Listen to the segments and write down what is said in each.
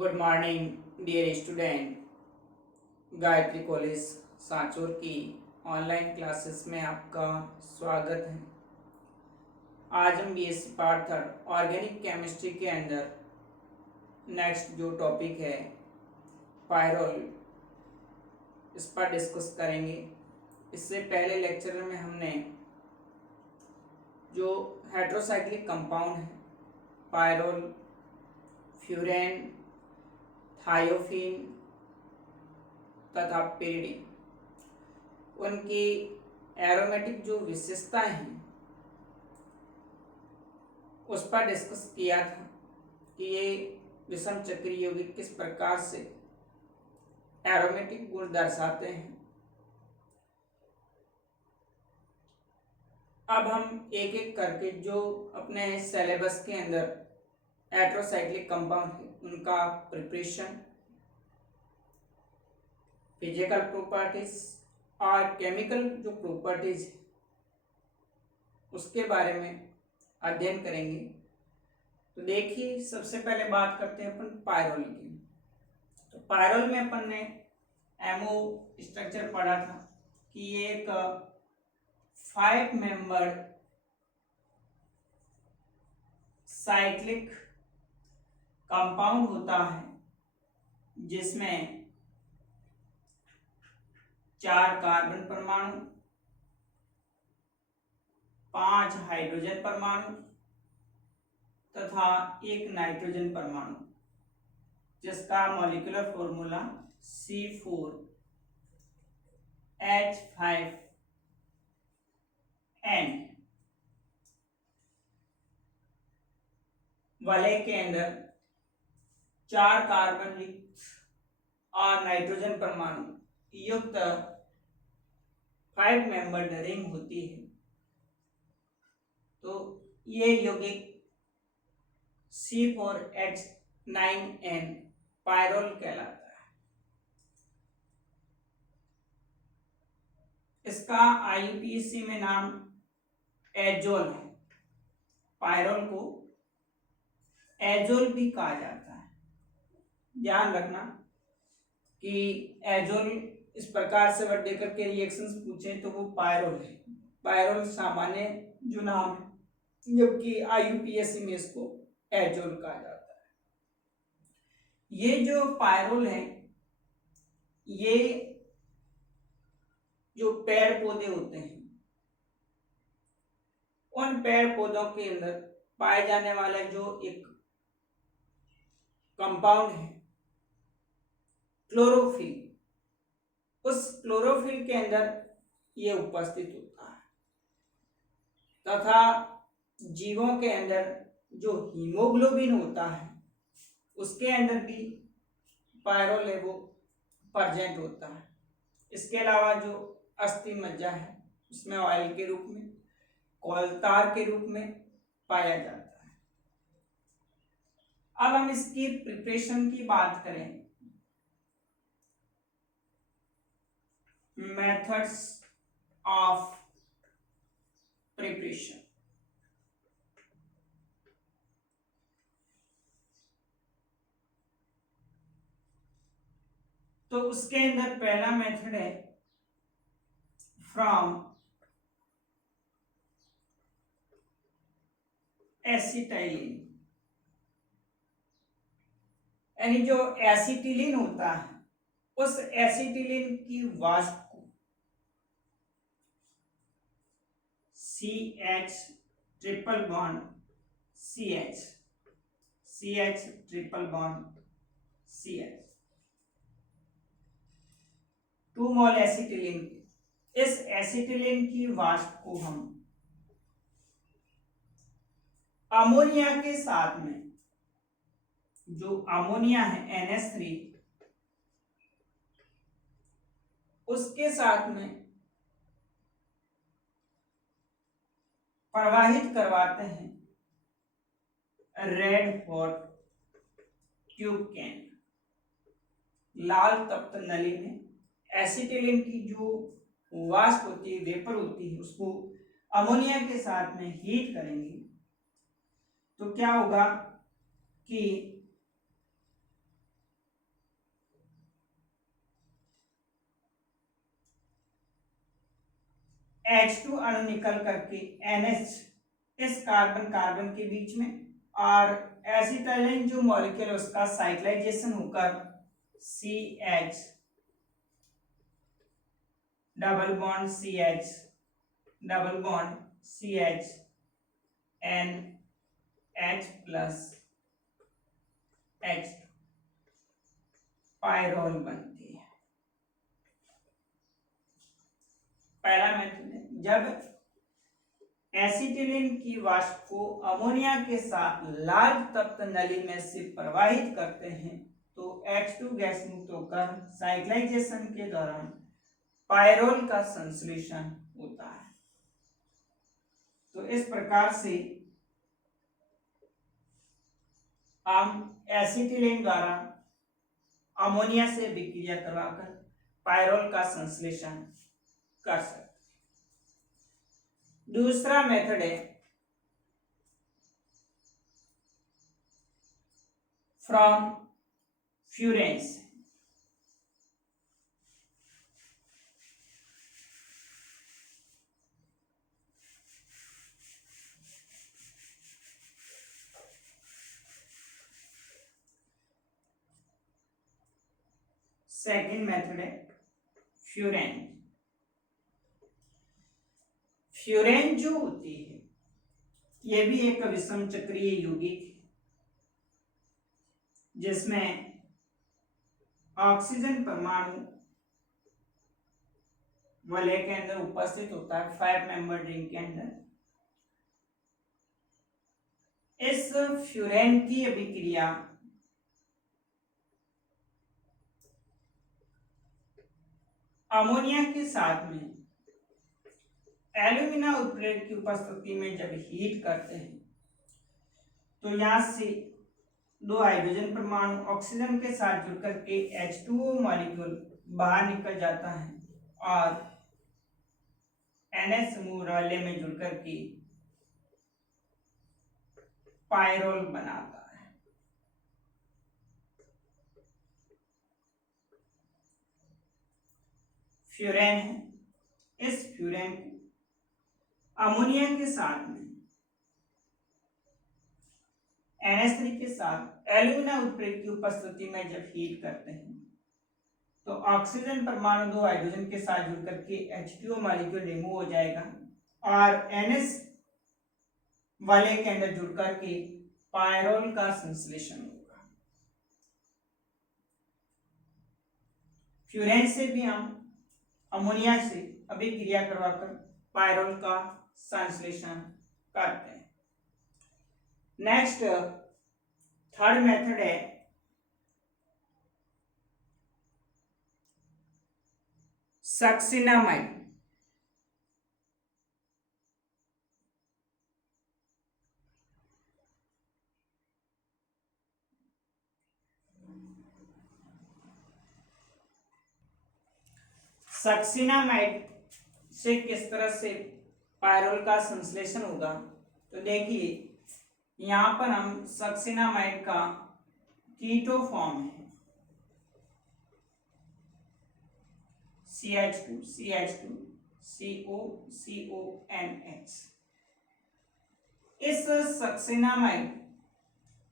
Good morning dear student. Gayatri college Sanchore की online classes में आपका स्वागत है। आज हम BSc part third organic chemistry के अंदर नेक्स्ट जो टॉपिक है पायरोल, इस पर डिस्कस करेंगे। इससे पहले लेक्चर में हमने जो हेट्रोसाइक्लिक कंपाउंड है पायरोल, फ्यूरेन, थायोफिन तथा पेरिडीन, उनकी एरोमेटिक जो विशेषताएं हैं उस पर डिस्कस किया था कि ये विषम चक्रीय यौगिक किस प्रकार से एरोमेटिक गुण दर्शाते हैं। अब हम एक एक करके जो अपने सिलेबस के अंदर हेट्रोसाइक्लिक कंपाउंड है उनका प्रिपरेशन, फिजिकल प्रॉपर्टीज और केमिकल जो प्रॉपर्टीज है उसके बारे में अध्ययन करेंगे। तो देखिए, सबसे पहले बात करते हैं अपन पायरोल की। तो पायरोल में अपन ने एमओ स्ट्रक्चर पढ़ा था कि ये एक 5 मेंबर्ड साइक्लिक कंपाउंड होता है जिसमें 4 कार्बन परमाणु, 5 हाइड्रोजन परमाणु तथा 1 नाइट्रोजन परमाणु, जिसका मॉलिक्यूलर फॉर्मूला C4H5N। वलय के अंदर 4 कार्बन युक्त और नाइट्रोजन परमाणु युक्त 5 मेंबर्ड रिंग होती है। तो ये यौगिक C4H9N पायरोल कहलाता है। इसका IUPAC में नाम एजोल है। पायरोल को एजोल भी कहा जाता है। ध्यान रखना कि एजोल इस प्रकार से वर्ड देकर के रिएक्शंस पूछे तो वो पायरोल है। पायरोल सामान्य जो नाम है, जबकि IUPAC में इसको एजोल कहा जाता है। ये जो पायरोल है, ये जो पेड़ पौधे होते हैं उन पेड़ पौधों के अंदर पाए जाने वाला जो एक कंपाउंड है क्लोरोफिल, उस क्लोरोफिल के अंदर ये उपस्थित होता है तथा जीवों के अंदर जो हीमोग्लोबिन होता है उसके अंदर भी पायरोल है वो प्रेजेंट होता है। इसके अलावा जो अस्थि मज्जा है उसमें ऑयल के रूप में, कोलतार के रूप में पाया जाता है। अब हम इसकी प्रिपरेशन की बात करें, मेथड्स ऑफ प्रिपरेशन। तो उसके अंदर पहला मेथड है फ्रॉम एसिटाइलिन, यानी जो एसिटिलीन होता है उस एसिटिलीन की वाष्प को CH triple bond CH, CH triple bond CH, 2 मोल एसिटिलीन, इस एसिटिलीन की वाष्प को हम अमोनिया के साथ में, जो अमोनिया है NH3, उसके साथ में प्रवाहित करवाते हैं रेड हॉट ट्यूब कैन, लाल तप्त नली में एसिटिलीन की जो वाष्प होती है, वेपर होती है, उसको अमोनिया के साथ में हीट करेंगे तो क्या होगा कि H2 अणु निकल करके NH इस कार्बन कार्बन के बीच में, और एसिटाइलिन जो मॉलिक्यूल है उसका साइक्लाइजेशन होकर CH double bond CH double bond CH NH plus H pyrrole बनती है। पहला मेथड है, जब एसिटिलीन की वाष्प को अमोनिया के साथ लाल तप्त नली में से प्रवाहित करते हैं तो H2 गैस मुक्त होकर साइक्लाइजेशन के दौरान पायरोल का संश्लेषण होता है। तो इस प्रकार से हम एसिटिलीन द्वारा अमोनिया से विक्रिया करवाकर पायरोल का संश्लेषण कर सकते। दूसरा मेथड है फ्रॉम फ्यूरेंस। सेकेंड मेथड है फ्यूरेन। फ्यूरेन जो होती है यह भी एक विषम चक्रीय यौगिक है जिसमें ऑक्सीजन परमाणु वलय के अंदर उपस्थित होता है 5 मेंबर रिंग के अंदर। इस फ्यूरेन की अभिक्रिया अमोनिया के साथ में एल्यूमिना उत्प्रेरक की उपस्थिति में जब हीट करते हैं तो यहां से 2 हाइड्रोजन परमाणु ऑक्सीजन के साथ जुड़कर के H2O मॉलिक्यूल बाहर निकल जाता है और NH समूह वाले में जुड़कर के पायरोल बनाता है। फ्यूरेन है, इस फ्यूरेन को अमोनिया के साथ में NH3 के साथ एल्यूमिना उत्प्रेरक की उपस्थिति में जब हीट करते हैं तो ऑक्सीजन परमाणु 2 हाइड्रोजन के साथ जुड़कर के H2O मॉलिक्यूल रिमूव हो जाएगा और NH वाले के अंदर जुड़कर के पायरोल का संश्लेषण होगा। फ्यूरेन से भी हम अमोनिया से अभिक्रिया करवाकर पायरोल का संश्लेषण करते हैं। नेक्स्ट थर्ड मेथड है सक्सिनामाइड। सक्सिनामाइड से किस तरह से पायरोल का संश्लेषण होगा तो देखिए यहां पर हम सक्सिनामाइड का कीटो फॉर्म है CH2 CH2 CO CONH। इस सक्सिनामाइड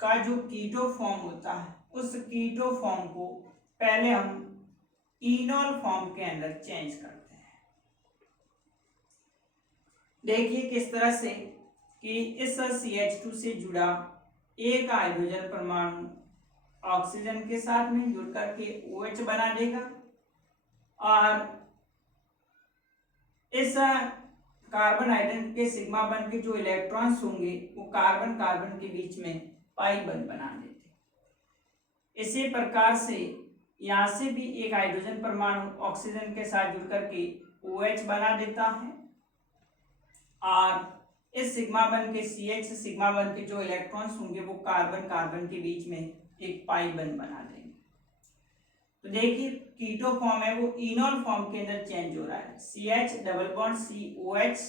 का जो कीटो फॉर्म होता है उस कीटो फॉर्म को पहले हम इनॉल फॉर्म के अंदर चेंज करते हैं। देखिए किस तरह से कि इस CH2 से जुड़ा एक हाइड्रोजन परमाणु ऑक्सीजन के साथ में जुड़कर के OH बना देगा और इस कार्बन हाइड्रोजन के सिग्मा बंध के जो इलेक्ट्रॉन्स होंगे वो कार्बन कार्बन के बीच में पाई बंध बना देते। इसी प्रकार से यहां से भी एक हाइड्रोजन परमाणु ऑक्सीजन के साथ जुड़कर के OH बना देता है और इस सिग्मा बंध के CH सिग्मा बंध के जो इलेक्ट्रॉन्स होंगे वो कार्बन कार्बन के बीच में एक पाई बंध बना देंगे। तो देखिए कीटो फॉर्म है वो इनॉल फॉर्म के अंदर चेंज हो रहा है CH डबल बॉन्ड COH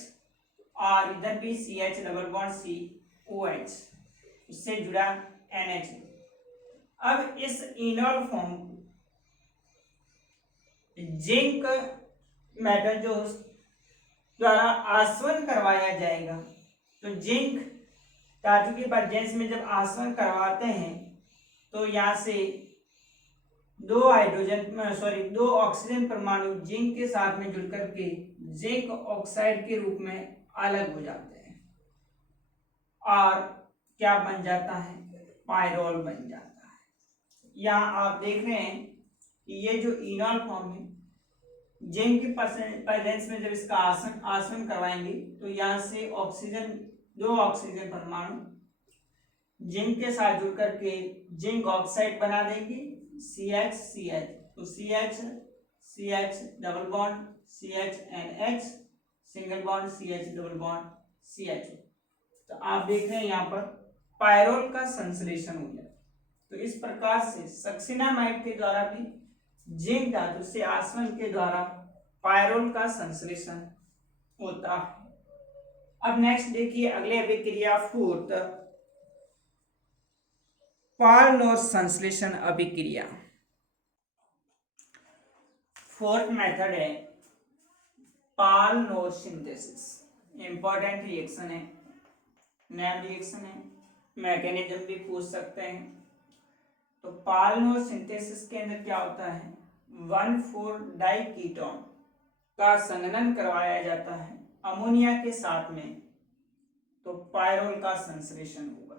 और इधर भी CH डबल बॉन्ड COH इससे जुड़ा NH। अब इस इनॉल फॉर्म को जिंक मेटल जो द्वारा आसवन करवाया जाएगा। तो जिंक धातु की प्रेजेंस में जब आसवन करवाते हैं तो यहाँ से दो ऑक्सीजन परमाणु जिंक के साथ में जुड़ करके जिंक ऑक्साइड के रूप में अलग हो जाते हैं और क्या बन जाता है, पायरोल बन जाता है। यहाँ आप देख रहे हैं कि ये जो इनॉल फॉर्म है, जिंक की प्रेजेंस में जब इसका आसवन करवाएंगे तो यहाँ से दो ऑक्सीजन परमाणु जिंक के साथ जुड़ करके जिंक ऑक्साइड बना देंगे CH तो CH double bond CH single bond CH double bond CH। तो आप देख रहे हैं यहाँ पर पायरोल का संश्लेषण हो गया। तो इस प्रकार से सक्सिनामाइड के द्वारा भी जिंक धातु से आसवन के द्वारा पायरोल का संश्लेषण होता है। अब नेक्स्ट देखिए अगले अभिक्रिया फोर्थ, पार्नोर संश्लेषण अभिक्रिया। फोर्थ मेथड है पार्नोर सिंथेसिस। इंपॉर्टेंट रिएक्शन है, नैम रिएक्शन है, मैकेनिज्म भी पूछ सकते हैं। तो पार्नोर सिंथेसिस के अंदर क्या होता है, 1,4-डाई कीटोन का संघनन करवाया जाता है अमोनिया के साथ में, तो पायरोल का संश्लेषण होगा।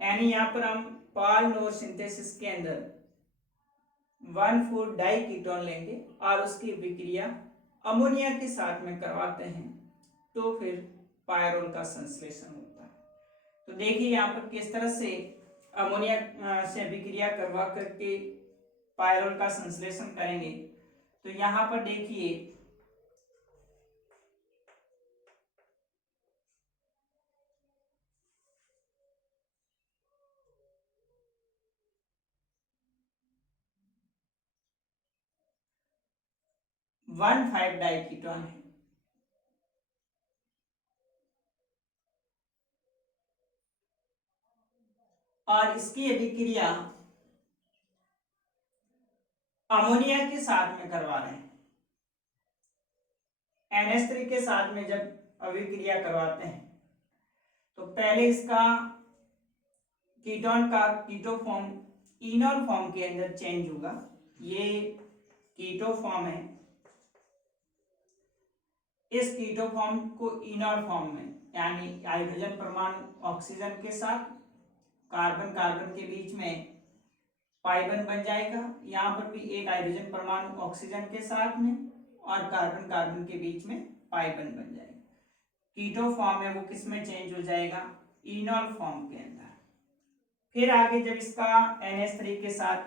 यानी यहाँ पर हम पार्नोर सिंथेसिस के अंदर 1,4-डाई कीटोन लेंगे और उसकी विक्रिया अमोनिया के साथ में करवाते हैं तो फिर पायरोल का संश्लेषण होता है। तो देखिए यहाँ पर किस तरह से अमोनिया से विक्रिया करवा करके पायरोल का संश्लेषण करेंगे। तो यहाँ पर देखिए वन 5-डाई कीटोन है और इसकी अभिक्रिया अमोनिया के साथ में करवा रहे हैं। NH3 के साथ में जब अभिक्रिया करवाते हैं तो पहले इसका कीटोन का कीटो फॉर्म इनॉल फॉर्म के अंदर चेंज होगा। ये कीटो फॉर्म है, इस कीटो फॉर्म को इनॉल फॉर्म में यानी हाइड्रोजन परमाणु ऑक्सीजन के साथ कार्बन कार्बन के बीच में पाइबन बन जाएगा। यहाँ पर भी एक हाइड्रोजन परमाणु ऑक्सीजन के साथ में और कार्बन कार्बन के बीच में पाइबन बन जाएगा। कीटो फॉर्म है वो किस में चेंज हो जाएगा, इनॉल फॉर्म के अंदर। फिर आगे जब इसका NH3 के साथ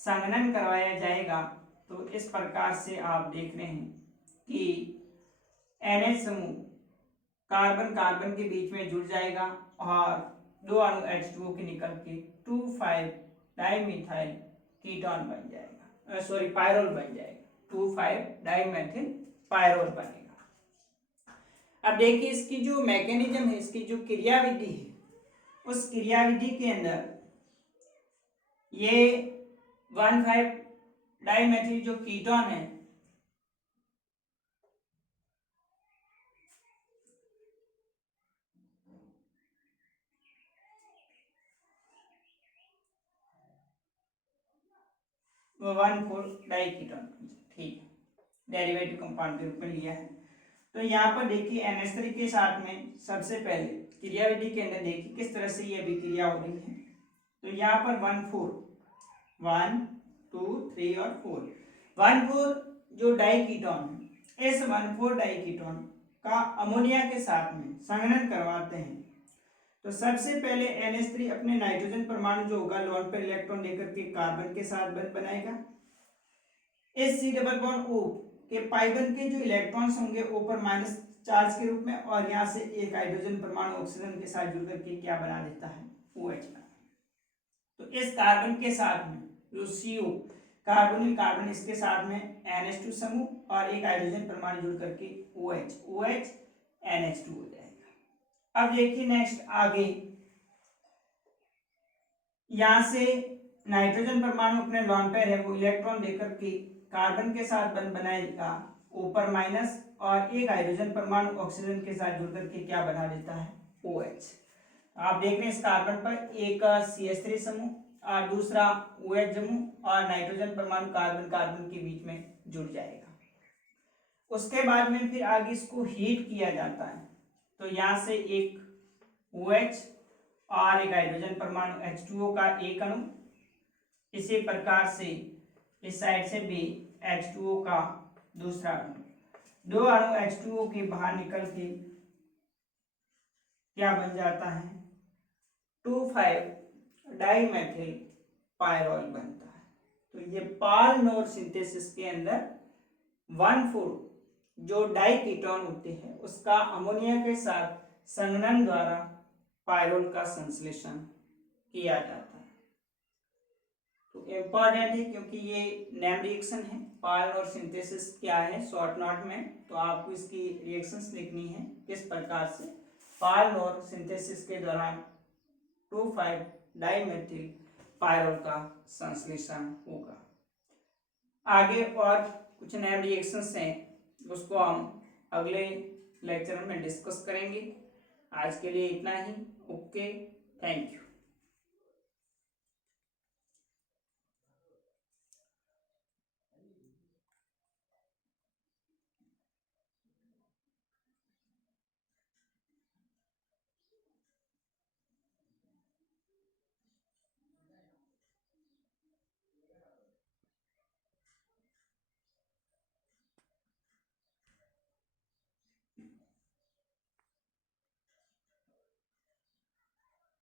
संघनन करवाया जाएगा तो इस प्रकार से आप देख रहे हैं कि NH समूह कार्बन कार्बन के बीच में जुड़ जाएगा और दो अणु H2O के निकल के 2,5-डाइमिथाइल कीटोन बन जाएगा, पायरोल बन जाएगा, 2,5-डाइमेथिल पायरोल बनेगा। अब देखिए इसकी जो मैकेनिज्म है, इसकी जो क्रियाविधि है, उस क्रियाविधि के अंदर ये 1,5-डाइमेथिल जो कीटोन है वो 1,4-डाई कीटोन, ठीक है, डेरिवेटिव कंपाउंड के रूप में लिया है। तो यहाँ पर देखिए NH3 के साथ में सबसे पहले क्रियाविधि के अंदर देखिए किस तरह से ये अभिक्रिया हो रही है। तो यहाँ पर 1 2 3 और 4 जो डाई कीटोन है, इस 1,4 डाई कीटोन का अमोनिया के साथ में संघनन करवाते हैं। तो सबसे पहले NH3 अपने नाइट्रोजन परमाणु जो होगा लोन पर इलेक्ट्रॉन लेकर के कार्बन के साथ बनाएगा। इस C डबल बॉन्ड O के पाइबन के जो इलेक्ट्रॉन्स होंगे ऊपर माइनस चार्ज के रूप में, और यहाँ से एक हाइड्रोजन परमाणु ऑक्सीजन के साथ जुड़ करके क्या बना देता है, OH बना। तो इस कार्बन के साथ में जो CO कार्बन इसके साथ में NH2 समूह और एक हाइड्रोजन परमाणु जुड़ करके OH NH2 हो जाएगा। अब देखिए नेक्स्ट आगे यहाँ से नाइट्रोजन परमाणु अपने लॉन पेयर है वो इलेक्ट्रॉन देकर के कार्बन के साथ बनाएगा ऊपर माइनस और एक हाइड्रोजन परमाणु ऑक्सीजन के साथ जुड़कर के क्या बना देता है, OH। आप देख रहे हैं इस कार्बन पर एक CH3 समूह और दूसरा OH समूह और नाइट्रोजन परमाणु कार्बन कार्बन के बीच में जुड़ जाएगा। उसके बाद में फिर आगे इसको हीट किया जाता है, तो यहाँ से एक OH और एक हाइड्रोजन परमाणु H2O का एक अणु, इसी प्रकार से इस साइड से भी H2O का दूसरा अणु, दो अणु H2O के बाहर निकल के क्या बन जाता है, 2,5 डाइमेथिल पायरोल बनता है। तो ये पाल-नोर सिंथेसिस के अंदर 1,4 जो डाइकीटोन होते हैं उसका अमोनिया के साथ संघनन द्वारा पायरोल का संश्लेषण किया जाता है। तो इम्पॉर्टेंट है क्योंकि ये नेम रिएक्शन है। पाल-नोर सिंथेसिस क्या है शॉर्ट नोट में, तो आपको इसकी रिएक्शंस लिखनी है किस प्रकार से पाल-नोर सिंथेसिस के दौरान 2,5 डाइमेथिल पायरोल का संश्लेषण होगा। आगे और कुछ नेम रिएक्शंस हैं उसको हम अगले लेक्चर में डिस्कस करेंगे। आज के लिए इतना ही। Okay, thank you.